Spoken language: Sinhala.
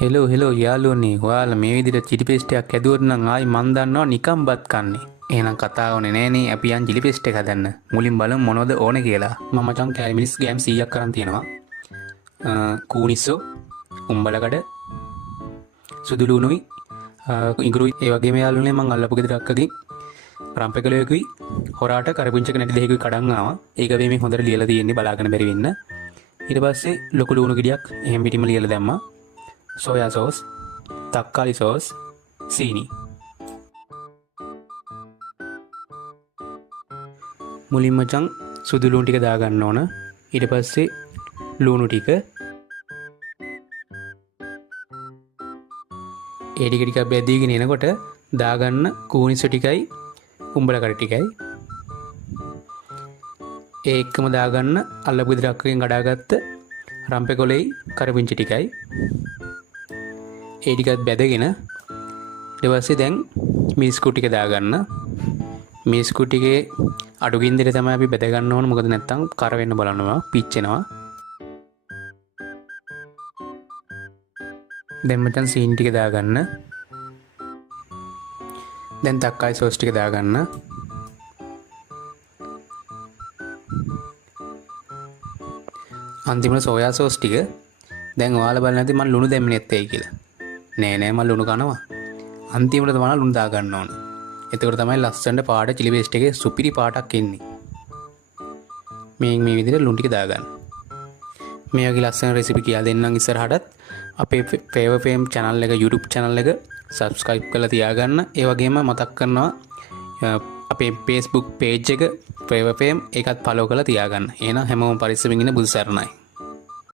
හෙලෝ යාළුවනේ ඔයාලා මේ විදිහට චිලි පේස්ට් එකක් ඇදුවොත් නම් ආයි මන් දන්නවා නිකම් බත් කන්නේ. එහෙනම් කතා ඕනේ නෑනේ අපි යන් චිලි පේස්ට් එක හදන්න. මුලින් බලමු මොනවද ඕනේ කියලා. මම මචං කැමිලිස් ග්‍රෑම් 100ක් කරන් තියෙනවා. කූනිස්සෝ, උම්බලකඩ, සුදු ලුණුයි, ඉඟුරුයි ඒ වගේම යාළුවනේ මං අල්ලපු ගෙදර අක්කගෙන් රම්පෙකලයකුයි හොරාට කරපුංචක නැටි දෙකකුයි කඩන් ආවා. ඒක මේ හොඳට ලියලා තියෙන්නේ බලාගෙන බැරි වෙන්න. ඊට පස්සේ ලොකු ලුණු ගෙඩියක් එහෙම පිටින්ම ලියලා දැම්මා. සෝයා සෝස්, තක්කාලි සෝස්, සීනි. මුලින්ම මචං සුදු ලුණු ටික දාගන්න ඕන. ඊට පස්සේ ලුණු ටික ඒ ටික බෙදීගෙන එනකොට දාගන්න කූනිසු ටිකයි උඹලකඩ ටිකයි ඒ එක්කම දාගන්න අල්ලපු ගෙදර අක්කගෙන් කඩාගත්ත රම්පෙකොලෙයි කරපිංචි ටිකයි ඒ ටිකත් බැදගෙන ඊට පස්සේ දැන් මිස්කු ටික දාගන්න. මිස්කු ටිකේ අඩු ගින්දරේ තමයි අපි බෙද ගන්න ඕන. මොකද නැත්තම් කර වෙන්න බලනවා පිච්චෙනවා. දැන් මචං සීනි ටික දාගන්න. දැන් තක්කාලි සෝස් ටික දාගන්න. අන්තිමට සෝයා සෝස් ටික. දැන් ඔයාලා බලන්න ඇති මම ලුණු දැම්මේ නැත්තේ කියලා. නෑ මම ලුණු කනවා. අන්තිමට තමයි ලුණු දා ගන්න ඕනේ. එතකොට තමයි ලස්සනට පාට චිලි පේස්ට් එකේ සුපිරි පාටක් එන්නේ. මේ විදිහට ලුණු ටික දාගන්න. මේ වගේ ලස්සන රෙසිපි කියලා දෙන්නම් ඉස්සරහටත්. අපේ ෆේවර් ෆේම් channel එක YouTube channel එක subscribe කරලා තියාගන්න. ඒ වගේම මතක් කරනවා අපේ Facebook page එක ෆේවර් ෆේම් ඒකත් follow කරලා තියාගන්න. එහෙනම් හැමෝම පරිස්සමින් ඉන්න බුදු සරණයි.